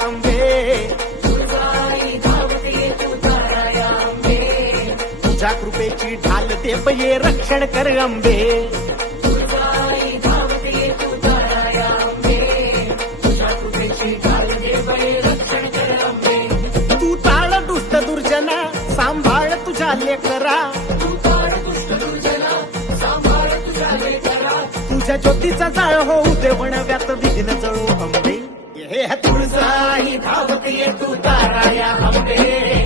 अंबे, तुझ्या कृपेची ढाल दे ये रक्षण कर अंबे. तू ताळ दुष्ट दुर्जना सांभाळ तुझ्या लेकरा, तुझ्या ज्योतीचा जाळ होऊ दे वणव्यात विघ्न जळू अंबे. हे तुळजाई धावत ये तू तारा या अंबे.